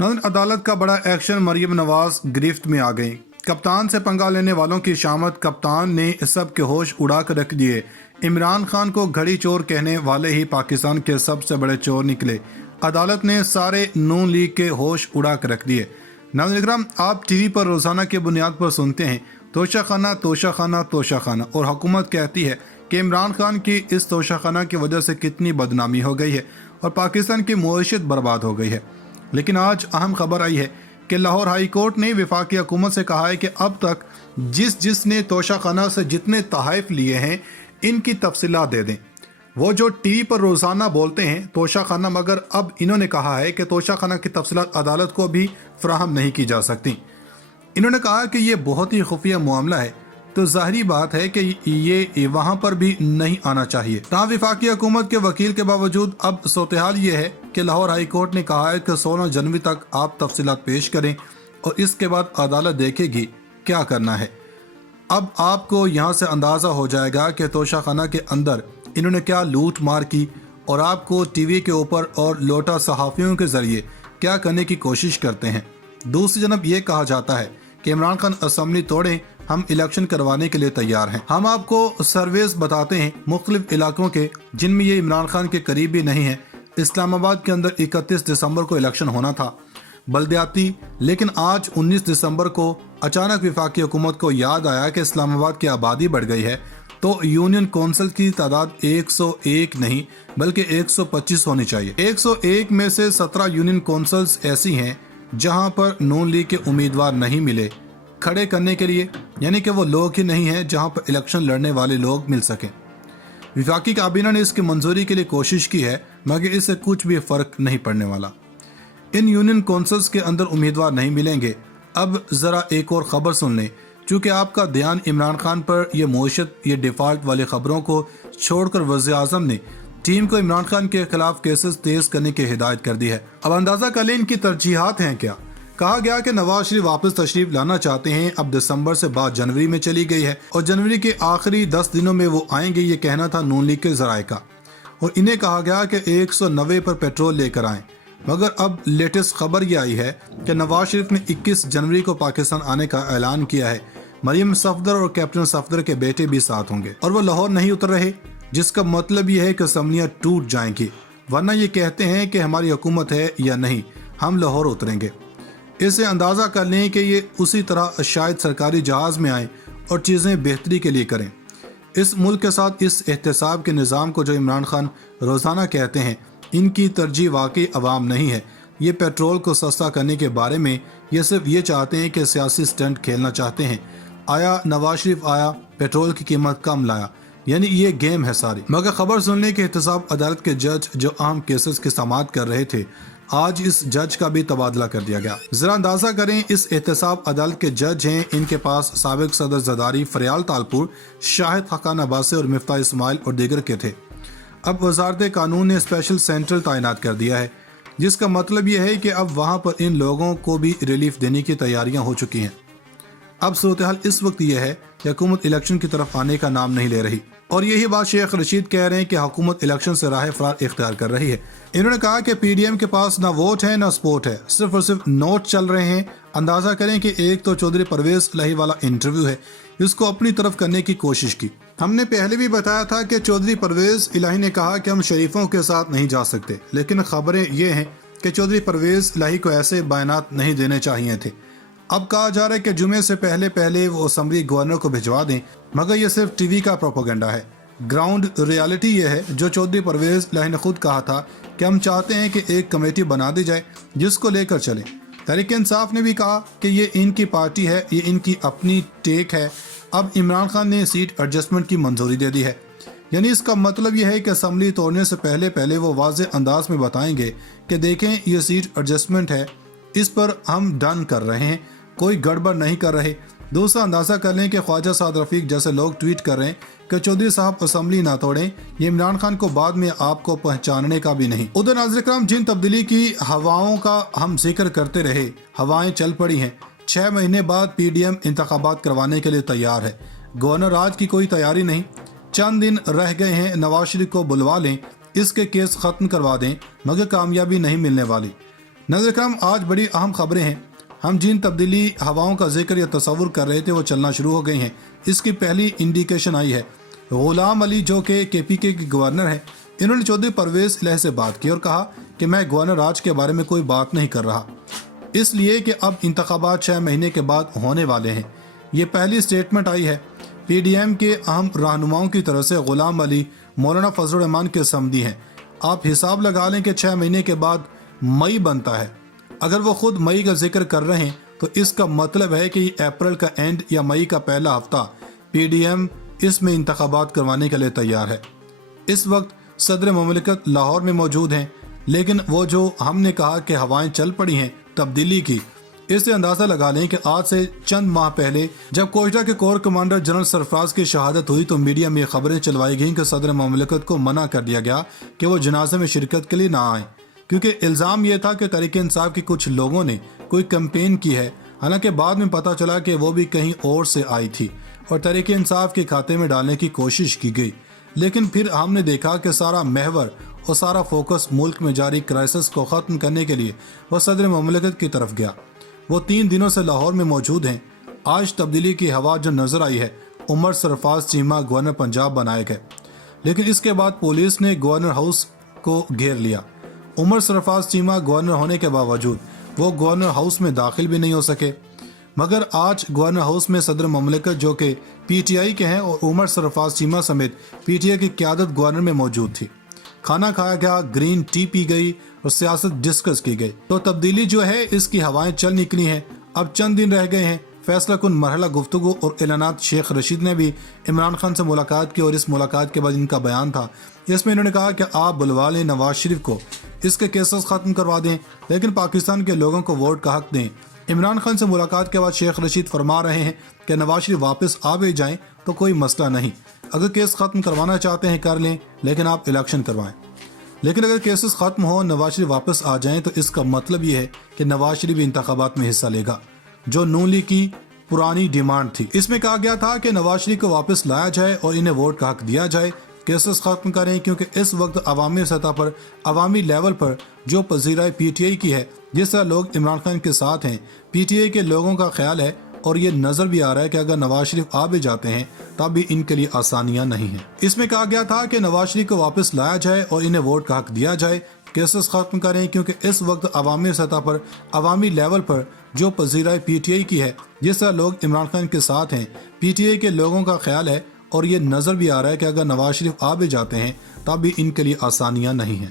नाज़रीन, अदालत का बड़ा एक्शन, मरियम नवाज गिरफ्त में आ गई। कप्तान से पंगा लेने वालों की शामत, कप्तान ने सब के होश उड़ा कर रख दिए। इमरान खान को घड़ी चोर कहने वाले ही पाकिस्तान के सबसे बड़े चोर निकले। अदालत ने सारे नून लीग के होश उड़ा कर रख दिए। नाज़रीन, आप टीवी पर रोजाना की बुनियाद पर सुनते हैं तोशाखाना तोशाखाना तोशाखाना, और हुकूमत कहती है कि इमरान खान की इस तोशाखाना की वजह से कितनी बदनामी हो गई है और पाकिस्तान की मईशत बर्बाद हो गई है। लेकिन आज अहम खबर आई है कि लाहौर हाई कोर्ट ने वफाकी हुकूमत से कहा है कि अब तक जिसने तोशाखाना से जितने तहफ़ लिए हैं इनकी तफसीलात दे दें। वो जो टीवी पर रोज़ाना बोलते हैं तोशाखाना, मगर अब इन्होंने कहा है कि तोशाखाना की तफसीलात अदालत को भी फराहम नहीं की जा सकती। इन्होंने कहा कि ये बहुत ही खुफिया मामला है, तो जाहिर बात है कि ये वहाँ पर भी नहीं आना चाहिए। तहाँ वफाकी हुकूमत के वकील के बावजूद अब सूरत-ए-हाल ये है कि लाहौर हाई कोर्ट ने कहा है कि 16 जनवरी तक आप तफसीलात पेश करें और इसके बाद अदालत देखेगी क्या करना है। अब आपको यहाँ से अंदाज़ा हो जाएगा कि तोशाखाना के अंदर इन्होंने क्या लूट मार की और आपको टीवी के ऊपर और लोटा सहाफ़ियों के ज़रिए क्या करने की कोशिश करते हैं। दूसरी जानब ये कहा जाता है कि इमरान खान असम्बली तोड़ें, हम इलेक्शन करवाने के लिए तैयार हैं। हम आपको सर्वेस बताते हैं मुख्तलिफ इलाकों के जिनमें ये इमरान खान के करीब भी नहीं है। इस्लामाबाद के अंदर 31 दिसंबर को इलेक्शन होना था बल्दियाती, लेकिन आज 19 दिसंबर को अचानक वफाकी हुकूमत को याद आया कि इस्लामाबाद की आबादी बढ़ गई है, तो यूनियन कौंसिल की तादाद 101 नहीं बल्कि 125 होनी चाहिए। 101 में से 17 यूनियन कौंसिल्स ऐसी हैं जहां पर नून लीग के उम्मीदवार नहीं मिले खड़े करने के लिए, यानी कि वो लोग ही नहीं हैं जहां पर इलेक्शन लड़ने वाले लोग मिल सकें। वफाकी काबीना ने इसकी मंजूरी के लिए कोशिश की है, मगर इससे कुछ भी फर्क नहीं पड़ने वाला। इन यूनियन कौंसिल्स के अंदर उम्मीदवार नहीं मिलेंगे। अब ज़रा एक और ख़बर सुन लें, चूँकि आपका ध्यान इमरान खान पर यह मईशत, ये डिफ़ॉल्ट वाली ख़बरों को छोड़कर वज़ीर-ए-आज़म ने टीम को इमरान खान के खिलाफ केसेस तेज करने की हिदायत कर दी है। अब अंदाज़ा कर लें इनकी तरजीहात हैं क्या। कहा गया कि नवाज शरीफ वापस तशरीफ लाना चाहते हैं। अब दिसंबर से बात जनवरी में चली गई है और जनवरी के आखिरी 10 दिनों में वो आएंगे, ये कहना था नून लीग के ज़राए का, और इन्हें कहा गया कि 190 पर पेट्रोल लेकर आएँ। मगर अब लेटेस्ट खबर ये आई है कि नवाज शरीफ ने 21 जनवरी को पाकिस्तान आने का ऐलान किया है। मरियम सफदर और कैप्टन सफदर के बेटे भी साथ होंगे और वो लाहौर नहीं उतर रहे, जिसका मतलब ये है कि असम्बलियाँ टूट जाएंगी, वरना ये कहते हैं कि हमारी हुकूमत है या नहीं, हम लाहौर उतरेंगे। इससे अंदाज़ा कर लें कि ये उसी तरह शायद सरकारी जहाज़ में आएँ और चीज़ें बेहतरी के लिए करें। इस मुल्क के साथ इस एहतसाब के निज़ाम को जो इमरान खान रोज़ाना कहते हैं, इनकी तरजीह वाकई अवाम नहीं है। ये पेट्रोल को सस्ता करने के बारे में ये सिर्फ ये चाहते हैं कि सियासी स्टंट खेलना चाहते हैं। आया नवाज शरीफ आया, पेट्रोल की कीमत कम लाया, यानी ये गेम है सारी। मगर खबर सुनने के एहतसाब अदालत के जज जो अहम केसेस की समाअत कर रहे थे, आज इस जज का भी तबादला कर दिया गया। जरा अंदाजा करें, इस एहतसाब अदालत के जज हैं, इनके पास साबिक सदर जरदारी, फरियाल तालपुर, शाहिद हकान अब्बासी और मिफ्ता इस्माइल और दीगर के थे। अब वजारत कानून ने स्पेशल सेंटर तैनात कर दिया है, जिसका मतलब यह है कि अब वहाँ पर इन लोगों को भी रिलीफ देने की तैयारियाँ हो चुकी हैं। अब सूरत-ए-हाल इस वक्त यह है कि हुकूमत इलेक्शन की तरफ आने का नाम नहीं ले रही, और यही बात शेख रशीद कह रहे हैं कि हुकूमत इलेक्शन से राह फरार इख्तियार कर रही है। इन्होंने कहा कि पीडीएम के पास ना वोट है ना सपोर्ट है, सिर्फ और सिर्फ नोट चल रहे हैं। अंदाजा करें कि एक तो चौधरी परवेज इलाही वाला इंटरव्यू है, इसको अपनी तरफ करने की कोशिश की। हमने पहले भी बताया था कि चौधरी परवेज इलाही ने कहा कि हम शरीफों के साथ नहीं जा सकते, लेकिन खबरें ये हैं कि चौधरी परवेज इलाही को ऐसे बयानात नहीं देने चाहिए थे। अब कहा जा रहा है कि जुमे से पहले वो असम्बली गवर्नर को भिजवा दें, मगर ये सिर्फ टीवी का प्रोपेगेंडा है। ग्राउंड रियलिटी ये है जो चौधरी परवेज इलाही ने खुद कहा था कि हम चाहते हैं कि एक कमेटी बना दी जाए जिसको लेकर चलें। तहरीक इंसाफ ने भी कहा कि ये इनकी पार्टी है, ये इनकी अपनी टेक है। अब इमरान खान ने सीट एडजस्टमेंट की मंजूरी दे दी है, यानी इसका मतलब यह है कि असम्बली तोड़ने से पहले वो वाज़ेह अंदाज में बताएंगे कि देखें ये सीट एडजस्टमेंट है, इस पर हम डन कर रहे हैं, कोई गड़बड़ नहीं कर रहे। दूसरा, अंदाज़ा कर लें कि ख्वाजा साद रफीक जैसे लोग ट्वीट कर रहे हैं कि चौधरी साहब असम्बली ना तोड़ें, ये इमरान खान को बाद में आपको पहचानने का भी नहीं। उधर नाज़रीन करम, जिन तब्दीली की हवाओं का हम जिक्र करते रहे, हवाएं चल पड़ी हैं। 6 महीने बाद पीडीएम इंतखाबात करवाने के लिए तैयार है। गवर्नर राज की कोई तैयारी नहीं, चंद दिन रह गए हैं, नवाज शरीफ को बुलवा लें, इसके केस खत्म करवा दें, मगर कामयाबी नहीं मिलने वाली। ناظرین کرام، آج بڑی اہم خبریں ہیں۔ ہم جن تبدیلی ہواؤں کا ذکر یا تصور کر رہے تھے وہ چلنا شروع ہو گئی ہیں۔ اس کی پہلی انڈیکیشن آئی ہے۔ غلام علی جو کہ KPK کے گورنر ہیں، انہوں نے چودھری پرویز الہی سے بات کی اور کہا کہ میں گورنر راج کے بارے میں کوئی بات نہیں کر رہا، اس لیے کہ اب انتخابات 6 مہینے کے بعد ہونے والے ہیں۔ یہ پہلی سٹیٹمنٹ آئی ہے۔ PDM کے اہم رہنماؤں کی طرف سے غلام علی مولانا فضل الرحمان کے سمدی ہیں۔ آپ حساب لگا لیں کہ 6 مہینے کے بعد مئی بنتا ہے۔ اگر وہ خود مئی کا ذکر کر رہے ہیں تو اس کا مطلب ہے کہ اپریل کا اینڈ یا مئی کا پہلا ہفتہ PDM اس میں انتخابات کروانے کے لیے تیار ہے۔ اس وقت صدر مملکت لاہور میں موجود ہیں، لیکن وہ جو ہم نے کہا کہ ہوائیں چل پڑی ہیں تبدیلی کی، اس سے اندازہ لگا لیں کہ آج سے چند ماہ پہلے جب کوئٹہ کے کور کمانڈر جنرل سرفراز کی شہادت ہوئی تو میڈیا میں خبریں چلوائی گئیں کہ صدر مملکت کو منع کر دیا گیا کہ وہ جنازے میں شرکت کے لیے نہ آئیں، کیونکہ الزام یہ تھا کہ تحریک انصاف کے کچھ لوگوں نے کوئی کمپین کی ہے۔ حالانکہ بعد میں پتہ چلا کہ وہ بھی کہیں اور سے آئی تھی اور تحریک انصاف کے کھاتے میں ڈالنے کی کوشش کی گئی، لیکن پھر ہم نے دیکھا کہ سارا محور اور سارا فوکس ملک میں جاری کرائسس کو ختم کرنے کے لیے وہ صدر مملکت کی طرف گیا۔ وہ 3 دنوں سے لاہور میں موجود ہیں۔ آج تبدیلی کی ہوا جو نظر آئی ہے، عمر سرفراز چیمہ گورنر پنجاب بنائے گئے، لیکن اس کے بعد پولیس نے گورنر ہاؤس کو گھیر لیا۔ عمر سرفراز چیمہ گورنر ہونے کے باوجود وہ گورنر ہاؤس میں داخل بھی نہیں ہو سکے، مگر آج گورنر ہاؤس میں صدر مملکت جو کہ PTI کے ہیں اور عمر سرفراز چیمہ سمیت PTI کی قیادت گورنر میں موجود تھی۔ کھانا کھایا گیا، گرین ٹی پی گئی اور سیاست ڈسکس کی گئی۔ تو تبدیلی جو ہے اس کی ہوائیں چل نکلی ہیں۔ اب چند دن رہ گئے ہیں فیصلہ کن مرحلہ گفتگو اور اعلانات۔ شیخ رشید نے بھی عمران خان سے ملاقات کی اور اس ملاقات کے بعد ان کا بیان تھا، اس میں انہوں نے کہا کہ آپ بلوا لیں نواز شریف کو، اس کے کیسز ختم کروا دیں، لیکن پاکستان کے لوگوں کو ووٹ کا حق دیں۔ عمران خان سے ملاقات کے بعد شیخ رشید فرما رہے ہیں کہ نواز شریف واپس آ بھی جائیں تو کوئی مسئلہ نہیں، اگر کیس ختم کروانا چاہتے ہیں کر لیں، لیکن آپ الیکشن کروائیں۔ لیکن اگر کیسز ختم ہو، نواز شریف واپس آ جائیں تو اس کا مطلب یہ ہے کہ نواز شریف انتخابات میں حصہ لے گا، جو نون لیگ کی پرانی ڈیمانڈ تھی۔ اس میں کہا گیا تھا کہ نواز شریف کو واپس لایا جائے اور انہیں ووٹ کا حق دیا جائے، کیسز ختم کریں، کیونکہ اس وقت عوامی سطح پر، عوامی لیول پر جو پذیرائی PTI کی ہے، جس طرح لوگ عمران خان کے ساتھ ہیں، PTI کے لوگوں کا خیال ہے اور یہ نظر بھی آ رہا ہے کہ اگر نواز شریف آ بھی جاتے ہیں تب بھی ان کے لیے آسانیاں نہیں ہیں۔ اس میں کہا گیا تھا کہ نواز شریف کو واپس لایا جائے اور انہیں ووٹ کا حق دیا جائے، کیسز ختم کریں، کیونکہ اس وقت عوامی سطح پر، عوامی لیول پر جو پذیرائی PTI کی ہے، جس طرح لوگ عمران خان کے ساتھ ہیں، PTI کے لوگوں کا خیال ہے اور یہ نظر بھی آ رہا ہے کہ اگر نواز شریف آ بھی جاتے ہیں تب بھی ان کے لیے آسانیاں نہیں ہیں۔